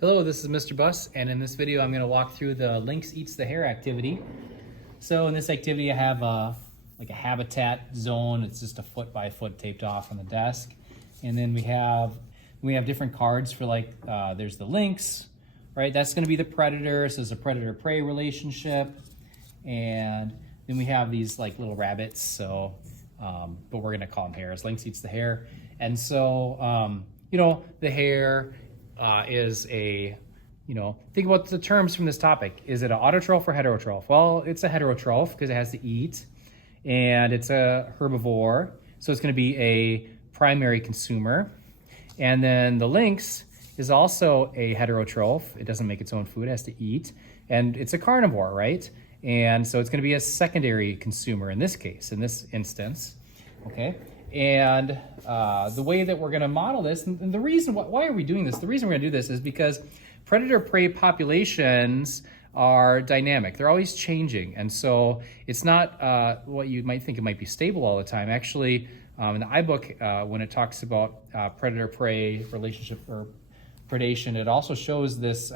Hello, this is Mr. Bus, and in this video I'm going to walk through the Lynx Eats the Hare activity. So in this activity I have like a habitat zone. It's just a foot by foot taped off on the desk. And then we have different cards for there's the lynx, right? That's going to be the predator, so it's a predator-prey relationship. And then we have these like little rabbits, so but we're going to call them hares. Lynx eats the hare. And so, the hare is think about the terms from this topic. Is it an autotroph or heterotroph? Well, it's a heterotroph because it has to eat, and it's a herbivore, so it's going to be a primary consumer. And then the lynx is also a heterotroph. It doesn't make its own food, it has to eat, and it's a carnivore, right? And so it's going to be a secondary consumer in this case, in this instance, okay? And the way that we're going to model this, and the reason why are we doing this? The reason we're going to do this is because predator-prey populations are dynamic. They're always changing, and so it's not what you might think it might be stable all the time. Actually, in the iBook, when it talks about predator-prey relationship or predation, it also shows this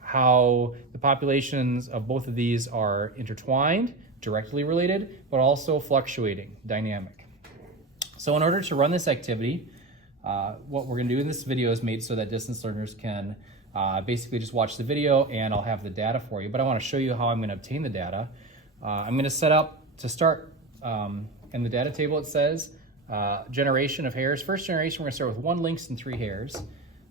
how the populations of both of these are intertwined, directly related, but also fluctuating, dynamic. So in order to run this activity, what we're going to do in this video is made so that distance learners can basically just watch the video and I'll have the data for you. But I want to show you how I'm going to obtain the data. I'm going to set up to start in the data table. It says generation of hares. First generation, we're going to start with 1 lynx and 3 hares.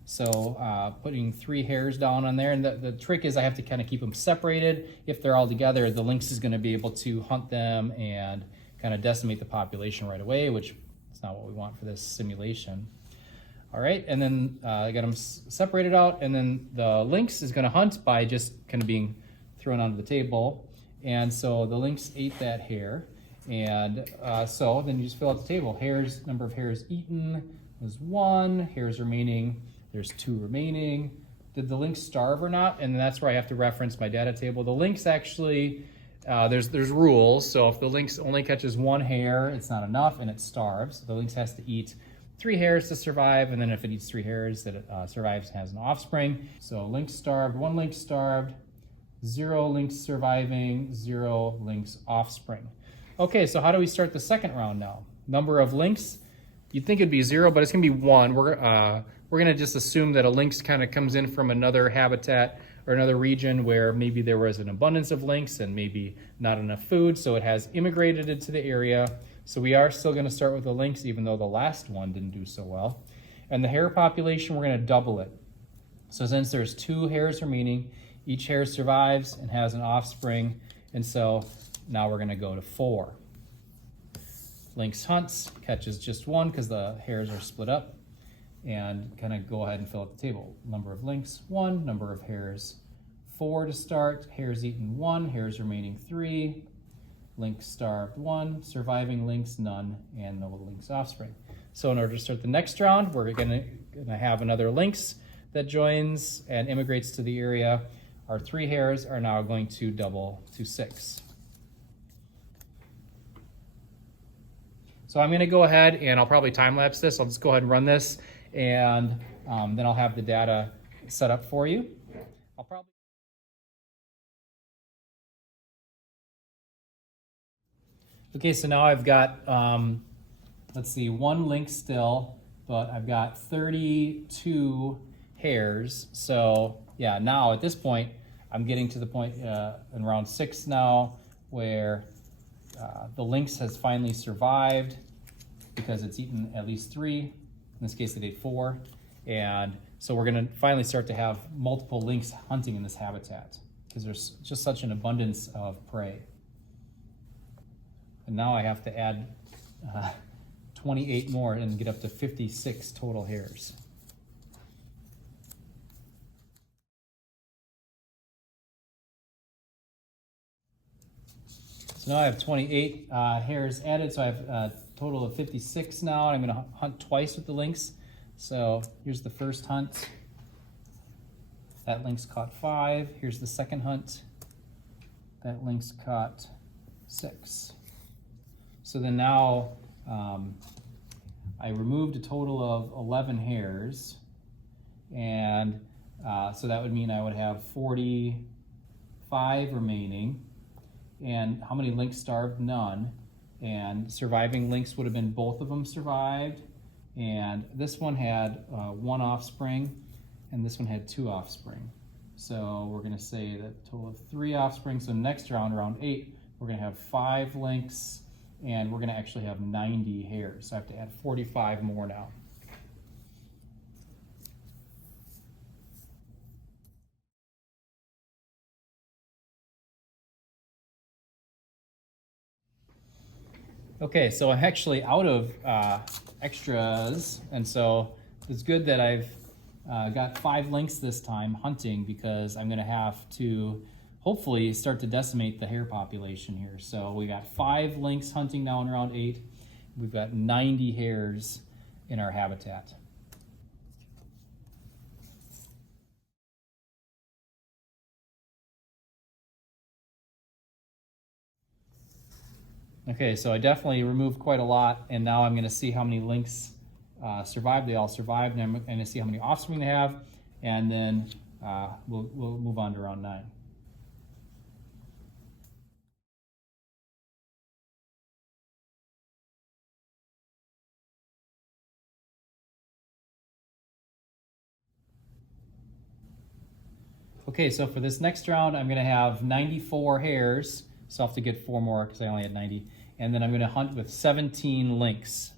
So putting 3 hares down on there, and the trick is I have to kind of keep them separated. If they're all together, the lynx is going to be able to hunt them and kind of decimate the population right away, which is not what we want for this simulation. All right, and then I got them separated out, and then the lynx is going to hunt by just kind of being thrown onto the table. And so the lynx ate that hare, and so then you just fill out the table. Hares, number of hares eaten was 1, hares remaining, there's 2 remaining. Did the lynx starve or not? And that's where I have to reference my data table. The lynx actually, there's rules. So if the lynx only catches 1 hare, it's not enough and it starves. So the lynx has to eat 3 hares to survive, and then if it eats 3 hares, that it survives and has an offspring. So lynx starved, 1 lynx starved, 0 lynx surviving, 0 lynx offspring. Okay, so how do we start the second round now? Number of lynx, you'd think it'd be 0, but it's gonna be 1. We're gonna just assume that a lynx kind of comes in from another habitat or another region where maybe there was an abundance of lynx and maybe not enough food, so it has immigrated into the area. So we are still gonna start with the lynx, even though the last one didn't do so well. And the hare population, we're gonna double it. So since there's 2 hares remaining, each hare survives and has an offspring, and so now we're gonna go to 4. Lynx hunts, catches just 1 because the hares are split up, and kind of go ahead and fill out the table. Number of lynx, 1, number of hares, 4 to start, hares eaten 1, hares remaining 3, lynx starved 1, surviving lynx none, and no lynx offspring. So in order to start the next round, we're gonna have another lynx that joins and immigrates to the area. Our 3 hares are now going to double to 6. So I'm gonna go ahead and I'll probably time lapse this. I'll just go ahead and run this, and then I'll have the data set up for you. Okay, so now I've got, let's see, 1 lynx still, but I've got 32 hares. So yeah, now at this point, I'm getting to the point in round 6 now where the lynx has finally survived because it's eaten at least 3. In this case, it ate 4. And so we're gonna finally start to have multiple lynx hunting in this habitat because there's just such an abundance of prey. And now I have to add 28 more and get up to 56 total hares. So now I have 28 hares added, so I have a total of 56 now. I'm gonna hunt twice with the lynx. So here's the first hunt. That lynx caught 5. Here's the second hunt. That lynx caught 6. So then now I removed a total of 11 hares, and so that would mean I would have 45 remaining. And how many lynx starved? None. And surviving lynx would have been both of them survived. And this one had 1 offspring, and this one had 2 offspring. So we're going to say that total of 3 offspring. So next round, round 8, we're going to have 5 lynx, and we're going to actually have 90 hares. So I have to add 45 more now. Okay, so I'm actually out of extras, and so it's good that I've got 5 lynx this time hunting, because I'm going to have to hopefully start to decimate the hare population here. So we got 5 lynx hunting now in round 8. We've got 90 hares in our habitat. Okay, so I definitely removed quite a lot, and now I'm going to see how many lynx survived. They all survived, and I'm going to see how many offspring they have, and then we'll move on to round 9. Okay, so for this next round, I'm going to have 94 hares, so I'll have to get 4 more because I only had 90, and then I'm going to hunt with 17 lynx.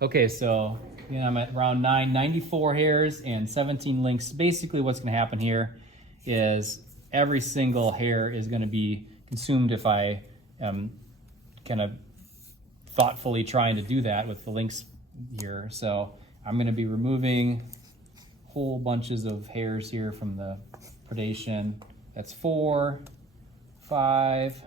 Okay, so I'm at round 9, 94 hares and 17 lynx. Basically what's going to happen here is every single hare is going to be consumed if I am kind of thoughtfully trying to do that with the lynx here. So I'm going to be removing whole bunches of hares here from the predation. That's 4, 5,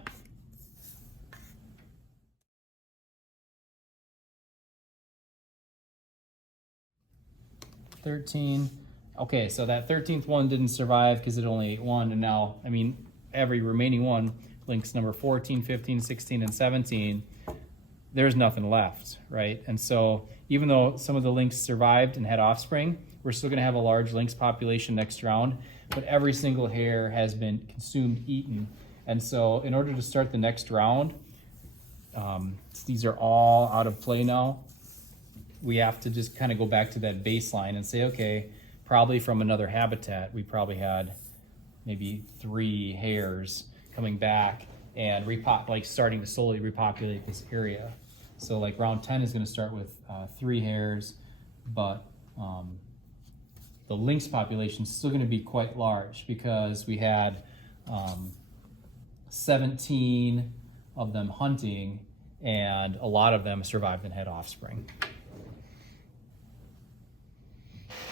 13. Okay, so that 13th one didn't survive because it only ate 1, and now, I mean, every remaining one, lynx number 14, 15, 16, and 17, there's nothing left, right? And so even though some of the lynx survived and had offspring, we're still going to have a large lynx population next round, but every single hare has been consumed, eaten. And so in order to start the next round, these are all out of play now. We have to just kind of go back to that baseline and say, okay, probably from another habitat, we probably had maybe 3 hares coming back and starting to slowly repopulate this area. So like round 10 is going to start with 3 hares, but the lynx population is still going to be quite large because we had 17 of them hunting, and a lot of them survived and had offspring.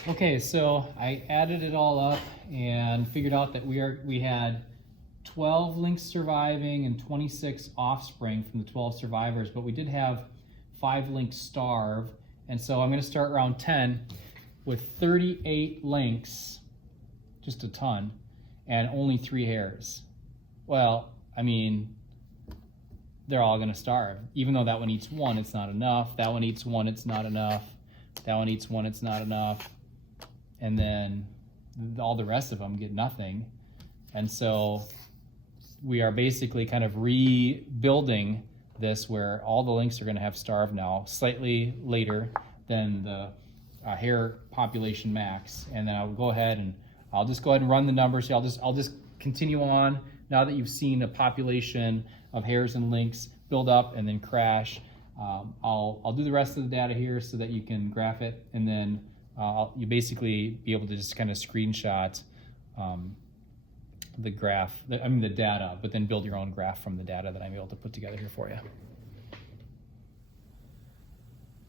Okay, so I added it all up and figured out that we had 12 lynx surviving and 26 offspring from the 12 survivors, but we did have 5 lynx starve. And so I'm going to start round 10 with 38 lynx, just a ton, and only 3 hares. Well, I mean, they're all going to starve. Even though that one eats 1, it's not enough. That one eats 1, it's not enough. That one eats 1, it's not enough. And then all the rest of them get nothing. And so we are basically kind of rebuilding this where all the lynx are going to have starved now, slightly later than the hare population max. And then I'll go ahead and run the numbers here. I'll just continue on now that you've seen a population of hares and lynx build up and then crash. I'll do the rest of the data here so that you can graph it, and then you basically be able to just kind of screenshot the data, but then build your own graph from the data that I'm able to put together here for you.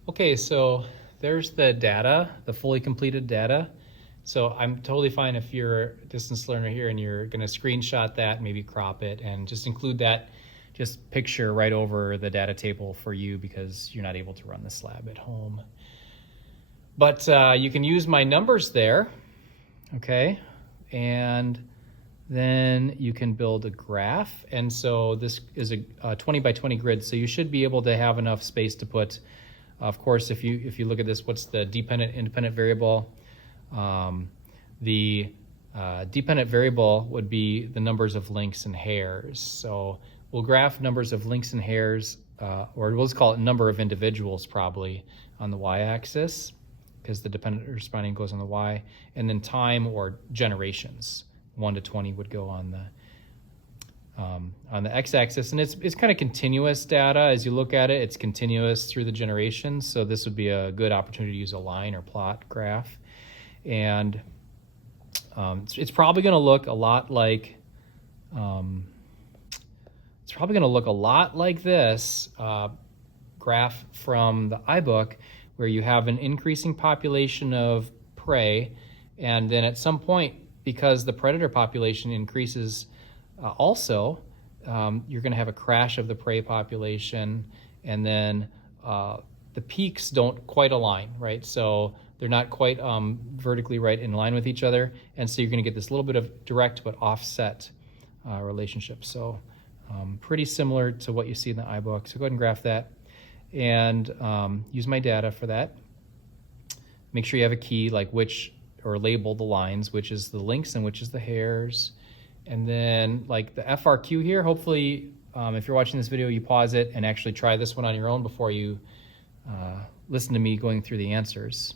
Okay, so there's the data, the fully completed data. So I'm totally fine if you're a distance learner here and you're going to screenshot that, maybe crop it, and just include that just picture right over the data table for you because you're not able to run this lab at home. But you can use my numbers there, okay? And then you can build a graph. And so this is a 20 by 20 grid, so you should be able to have enough space to put Of course, if you look at this, what's the dependent independent variable? The dependent variable would be the numbers of lynx and hares. So we'll graph numbers of lynx and hares, or we'll just call it number of individuals probably on the y-axis, because the dependent responding goes on the y, and then time or generations. 1 to 20 would go on the x-axis, and it's kind of continuous data. As you look at it, it's continuous through the generations, so this would be a good opportunity to use a line or plot graph. And it's probably going to look a lot like this graph from the iBook, where you have an increasing population of prey, and then at some point, because the predator population increases also, you're going to have a crash of the prey population, and then the peaks don't quite align, right? So they're not quite vertically right in line with each other, and so you're going to get this little bit of direct but offset relationship. So pretty similar to what you see in the iBook. So go ahead and graph that, and use my data for that. Make sure you have a key, like which, or label the lines, which is the lynx and which is the hares. And then like the FRQ here, hopefully if you're watching this video, you pause it and actually try this one on your own before you listen to me going through the answers.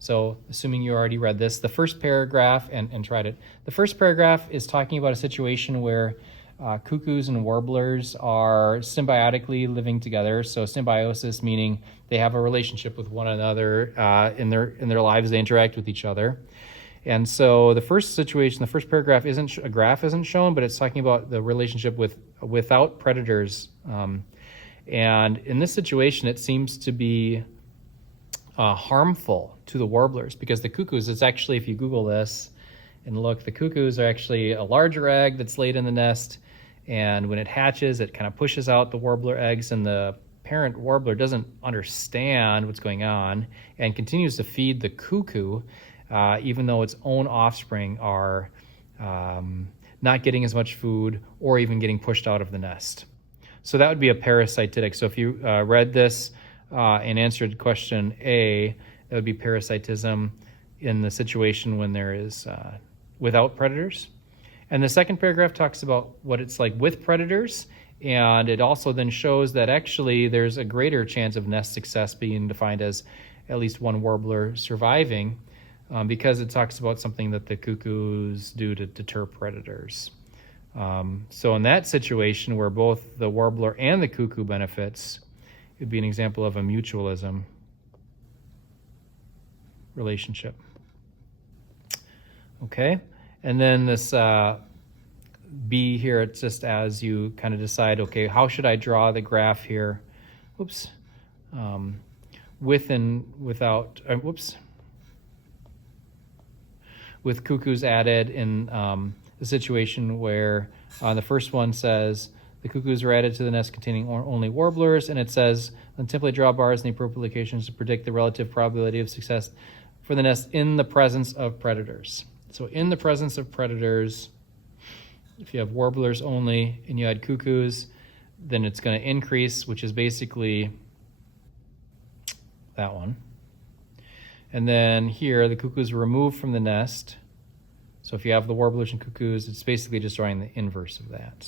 So assuming you already read this, the first paragraph and tried it. The first paragraph is talking about a situation where cuckoos and warblers are symbiotically living together. So symbiosis meaning they have a relationship with one another in their lives. They interact with each other. And so the first situation, the first paragraph a graph isn't shown, but it's talking about the relationship without predators. And in this situation, it seems to be harmful to the warblers, because the cuckoos, it's actually, if you Google this and look, the cuckoos are actually a larger egg that's laid in the nest. And when it hatches, it kind of pushes out the warbler eggs, and the parent warbler doesn't understand what's going on and continues to feed the cuckoo, even though its own offspring are not getting as much food or even getting pushed out of the nest. So that would be a parasititic. So if you read this and answered question A, that would be parasitism in the situation when there is without predators. And the second paragraph talks about what it's like with predators, and it also then shows that actually there's a greater chance of nest success being defined as at least one warbler surviving, because it talks about something that the cuckoos do to deter predators. So in that situation where both the warbler and the cuckoo benefits, it would be an example of a mutualism relationship. Okay, and then this B here, it's just as you kind of decide, okay, how should I draw the graph here? Whoops. With and without, whoops. With cuckoos added in the situation where the first one says the cuckoos are added to the nest containing only warblers, and it says, then simply draw bars in the appropriate locations to predict the relative probability of success for the nest in the presence of predators. So in the presence of predators, if you have warblers only and you add cuckoos, then it's going to increase, which is basically that one. And then here, the cuckoos are removed from the nest. So if you have the warblers and cuckoos, it's basically just drawing the inverse of that.